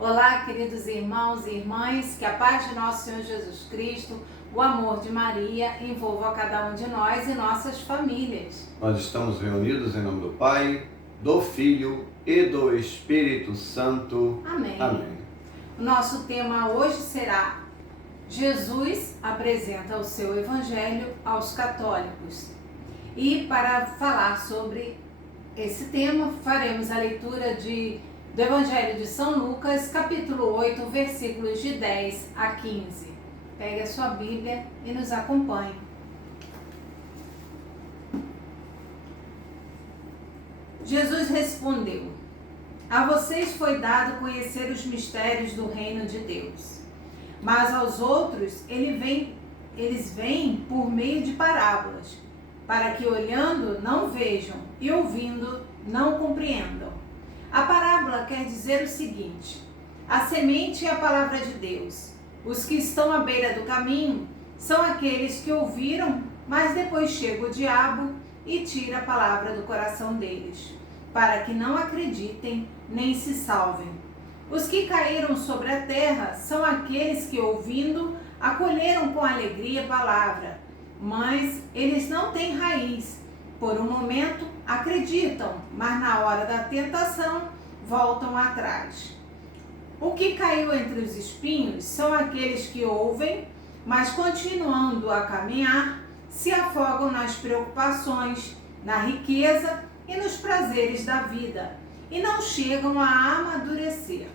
Olá, queridos irmãos e irmãs, que a paz de nosso Senhor Jesus Cristo, o amor de Maria envolva cada um de nós e nossas famílias. Nós estamos reunidos em nome do Pai, do Filho e do Espírito Santo. Amém. Amém. O nosso tema hoje será: Jesus apresenta o seu Evangelho aos católicos. E para falar sobre esse tema, faremos a leitura do Evangelho de São Lucas, capítulo 8, versículos de 10 a 15. Pegue a sua Bíblia e nos acompanhe. Jesus respondeu: a vocês foi dado conhecer os mistérios do reino de Deus, mas aos outros eles vêm por meio de parábolas, para que olhando não vejam e ouvindo não compreendam. A parábola quer dizer o seguinte: a semente é a palavra de Deus. Os que estão à beira do caminho são aqueles que ouviram, mas depois chega o diabo e tira a palavra do coração deles, para que não acreditem nem se salvem. Os que caíram sobre a terra são aqueles que, ouvindo, acolheram com alegria a palavra, mas eles não têm raiz. Por um momento acreditam, mas na hora da tentação voltam atrás. O que caiu entre os espinhos são aqueles que ouvem, mas continuando a caminhar, se afogam nas preocupações, na riqueza e nos prazeres da vida, e não chegam a amadurecer.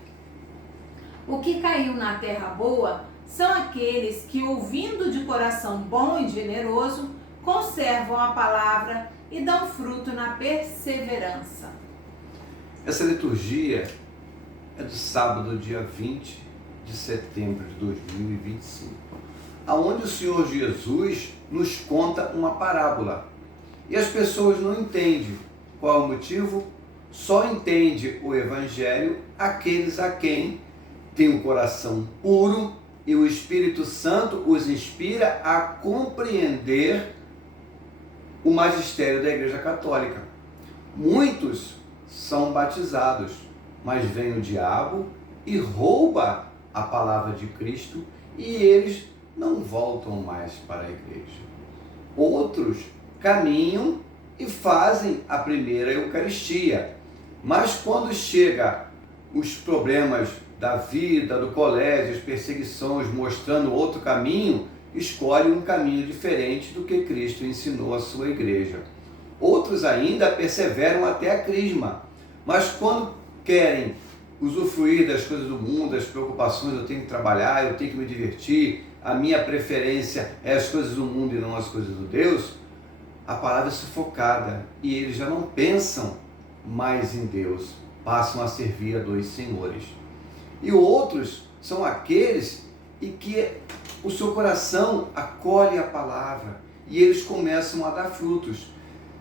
O que caiu na terra boa são aqueles que, ouvindo de coração bom e generoso, conservam a palavra e dão fruto na perseverança. Essa liturgia é do sábado, dia 20 de setembro de 2025, aonde o Senhor Jesus nos conta uma parábola. E as pessoas não entendem qual é o motivo, só entende o Evangelho aqueles a quem tem um coração puro e o Espírito Santo os inspira a compreender o magistério da Igreja Católica. Muitos são batizados, mas vem o diabo e rouba a palavra de Cristo e eles não voltam mais para a igreja. Outros caminham e fazem a primeira Eucaristia, mas quando chega os problemas da vida, do colégio, as perseguições, mostrando outro caminho, escolhe um caminho diferente do que Cristo ensinou à sua igreja. Outros ainda perseveram até a crisma, mas quando querem usufruir das coisas do mundo, das preocupações, eu tenho que trabalhar, eu tenho que me divertir, a minha preferência é as coisas do mundo e não as coisas do Deus, a palavra é sufocada e eles já não pensam mais em Deus, passam a servir a dois senhores. E outros são aqueles em que o seu coração acolhe a palavra e eles começam a dar frutos,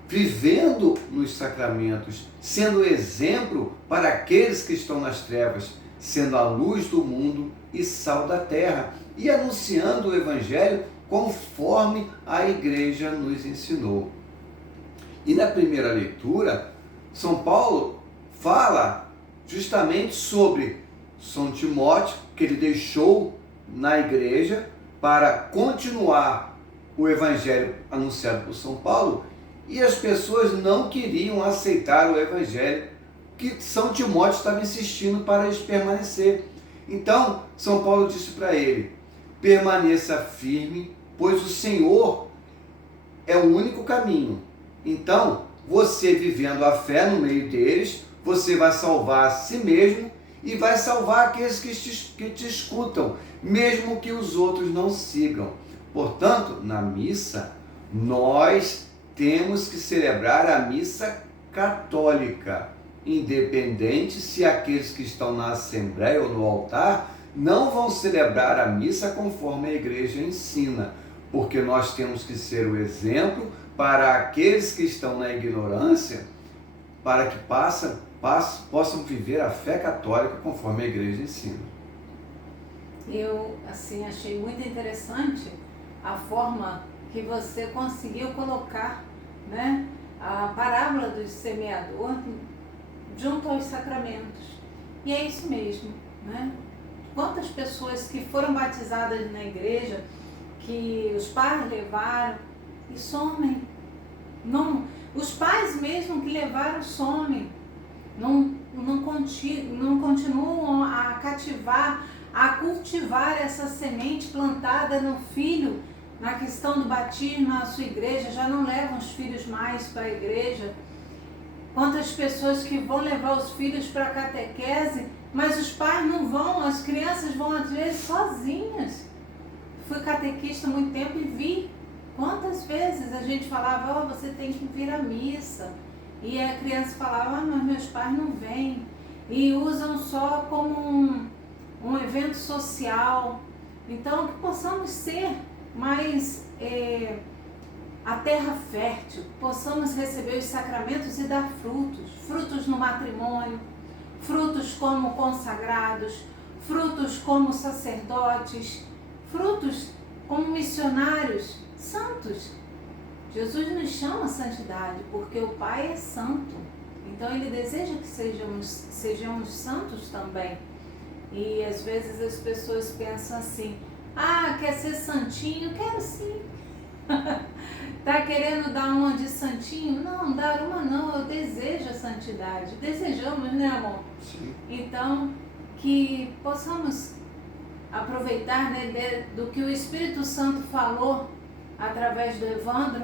vivendo nos sacramentos, sendo exemplo para aqueles que estão nas trevas, sendo a luz do mundo e sal da terra, e anunciando o Evangelho conforme a Igreja nos ensinou. E na primeira leitura, São Paulo fala justamente sobre São Timóteo, que ele deixou na igreja para continuar o Evangelho anunciado por São Paulo, e as pessoas não queriam aceitar o Evangelho que São Timóteo estava insistindo para eles permanecer. Então, São Paulo disse para ele: permaneça firme, pois o Senhor é o único caminho. Então, você vivendo a fé no meio deles, você vai salvar a si mesmo e vai salvar aqueles que te escutam, mesmo que os outros não sigam. Portanto, na missa, nós temos que celebrar a missa católica, independente se aqueles que estão na assembleia ou no altar não vão celebrar a missa conforme a igreja ensina, porque nós temos que ser o exemplo para aqueles que estão na ignorância, para que possam viver a fé católica conforme a igreja ensina. Eu, achei muito interessante a forma que você conseguiu colocar, né, a parábola do semeador junto aos sacramentos. E é isso mesmo. né? Quantas pessoas que foram batizadas na igreja, que os pais levaram e somem. Não, os pais mesmo que levaram somem. Não continuam a cativar, a cultivar essa semente plantada no filho, na questão do batismo na sua igreja, já não levam os filhos mais para a igreja. Quantas pessoas que vão levar os filhos para a catequese, mas os pais não vão, as crianças vão às vezes sozinhas. Fui catequista há muito tempo e vi quantas vezes a gente falava, você tem que vir à missa. E a criança falava, mas meus pais não vêm. E usam só como um evento social. Então, que possamos ser mais a terra fértil, possamos receber os sacramentos e dar frutos. Frutos no matrimônio, frutos como consagrados, frutos como sacerdotes, frutos como missionários santos. Jesus nos chama a santidade porque o Pai é santo. Então Ele deseja que sejamos santos também. E às vezes as pessoas pensam assim, quer ser santinho? Quero sim. Tá querendo dar uma de santinho? Não, dar uma não, eu desejo a santidade. Desejamos, né, amor? Sim. Então, que possamos aproveitar, né, do que o Espírito Santo falou através do Evandro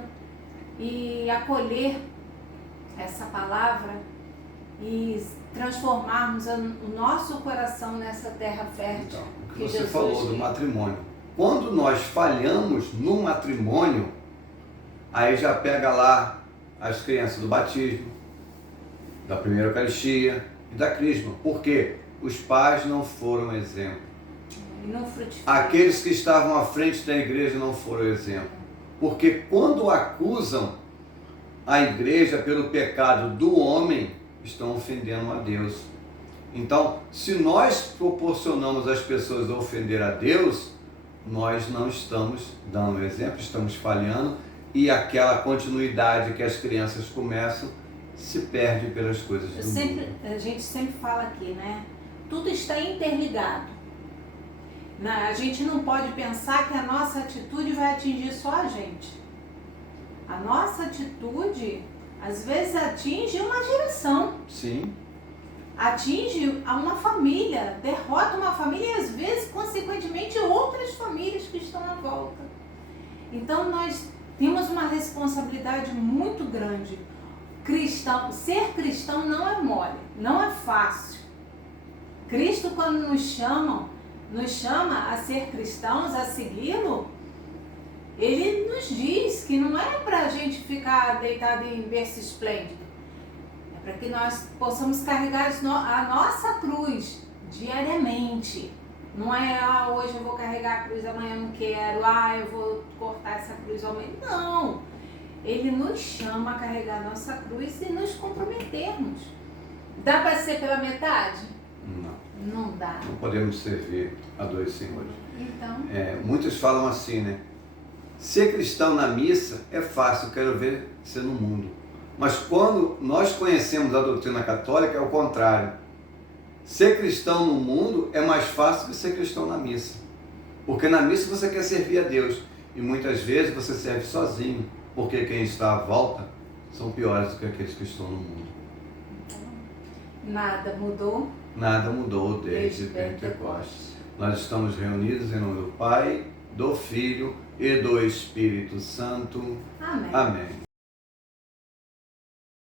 e acolher essa palavra e transformarmos o nosso coração nessa terra fértil. Então, o que que você Jesus falou do matrimônio. Quando nós falhamos no matrimônio, aí já pega lá as crianças do batismo, da primeira Eucaristia e da Crisma. Por quê? Os pais não foram exemplo. Não frutifica. Aqueles que estavam à frente da igreja não foram exemplo. Porque quando acusam a igreja pelo pecado do homem, estão ofendendo a Deus. Então, se nós proporcionamos às pessoas a ofender a Deus, nós não estamos dando exemplo, estamos falhando, e aquela continuidade que as crianças começam se perde pelas coisas do mundo. A gente sempre fala aqui, né? Tudo está interligado. A gente não pode pensar que a nossa atitude vai atingir só a gente. A nossa atitude, às vezes, atinge uma geração. Sim. Atinge uma família, derrota uma família e, às vezes, consequentemente, outras famílias que estão à volta. Então, nós temos uma responsabilidade muito grande. Ser cristão não é mole, não é fácil. Cristo, quando nos chama a ser cristãos, a segui-lo, Ele nos diz que não é para a gente ficar deitado em berço esplêndido. É para que nós possamos carregar a nossa cruz diariamente. Não é, hoje eu vou carregar a cruz, amanhã eu não quero, eu vou cortar essa cruz amanhã. Não! Ele nos chama a carregar a nossa cruz e nos comprometermos. Dá para ser pela metade? Não. Não dá. Não podemos servir a dois senhores. Então, Muitos falam assim, né? Ser cristão na missa é fácil, quero ver ser no mundo. Mas quando nós conhecemos a doutrina católica, é o contrário. Ser cristão no mundo é mais fácil que ser cristão na missa. Porque na missa você quer servir a Deus. E muitas vezes você serve sozinho. Porque quem está à volta são piores do que aqueles que estão no mundo. nada mudou. Nada mudou desde Pentecostes. Nós estamos reunidos em nome do Pai, do Filho e do Espírito Santo. Amém. Amém.